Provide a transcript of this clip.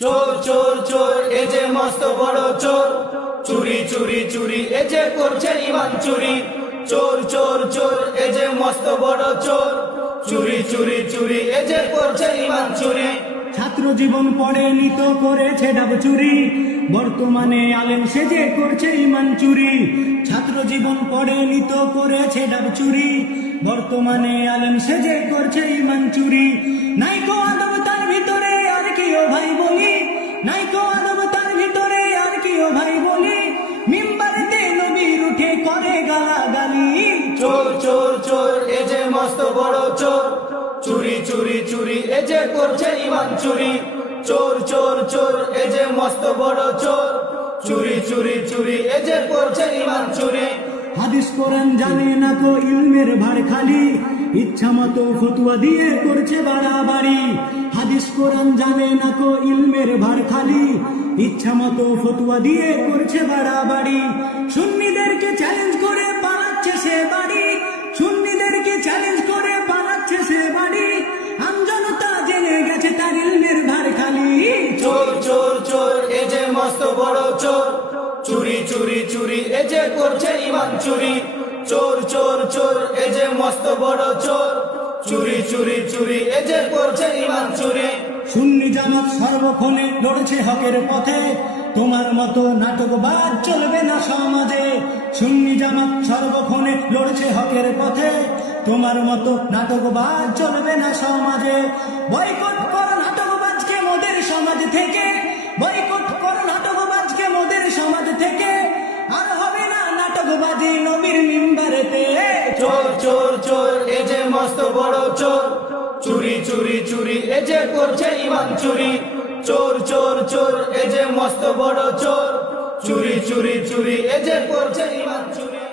চোর চোর চোর, এ যে মস্ত বড় চোর। চুরি চুরি চুরি, এ যে করছে ইমান চুরি। চোর চোর চোর, এ যে মস্ত বড় চোর। চুরি চুরি চুরি, এ যে করছে ইমান চুরি। ছাত্র জীবন পড়ে নিত করেছে ডাব চুরি। বর্তমানে আলেম সেজে করছে ইমান চুরি। ছাত্র জীবন পড়ে নিত করেছে ডাব চুরি। বর্তমানে আলেম সেজে করছে ইমান চুরি। নাই করে গালাগালি। চোর চোর চোর, এ যে মস্ত বড় চোর। চুরি চুরি চুরি, এ যে করছে ইমান চুরি। চোর চোর চোর, এ যে মস্ত বড় চোর। চুরি চুরি চুরি, এ যে করছে ইমান চুরি। হাদিস কোরআন জানে না কো ইলমের ভার খালি। ইচ্ছা মতো ফতুয়া দিয়ে করছে বাড়াবাড়ি। হাদিস কোরআন জানে না কো ইলমের ভার খালি। ইচ্ছা মতো ফতুয়া দিয়ে করছে বাড়াবাড়ি। সুন্নিদেরকে চ্যালেঞ্জ করে পালাচ্ছে সে বাড়ি। সুন্নিদেরকে চ্যালেঞ্জ করে পালাচ্ছে সে বাড়ি। আমজনতা জেনে গেছে তার ইলমের ভার খালি। চোর চোর চোর, এ যে মস্ত বড় চোর। চুরি চুরি চুরি, এ যে করছে ইমান চুরি। চোর চোর চোর, এ যে মস্ত বড় চোর। চুরি চুরি চুরি এ যে করছে ইমান চুরি। সুন্নি জামাত সর্বক্ষণে লড়ছে হকের পথে। তোমার মতো নাটকবাদ চলবে না সমাজে। সুন্নি জামাত সর্বক্ষণে লড়ছে হকের পথে। তোমার মতো নাটকবাদ চলবে না সমাজে। বয়কট করো নাটকবাজকে মোদের সমাজ থেকে। বয়কট করো নাটকবাজকে মোদের সমাজ থেকে। আর হবে না নাটকবাজি নবীর মিম্বারেতে। চোর চোর চোর মস্ত বড় চোর। চুরি চুরি চুরি, এ যে করছে ইমান চুরি। চোর চোর চোর, এ যে মস্ত বড় চোর। চুরি চুরি চুরি, এ যে করছে ইমান চুরি।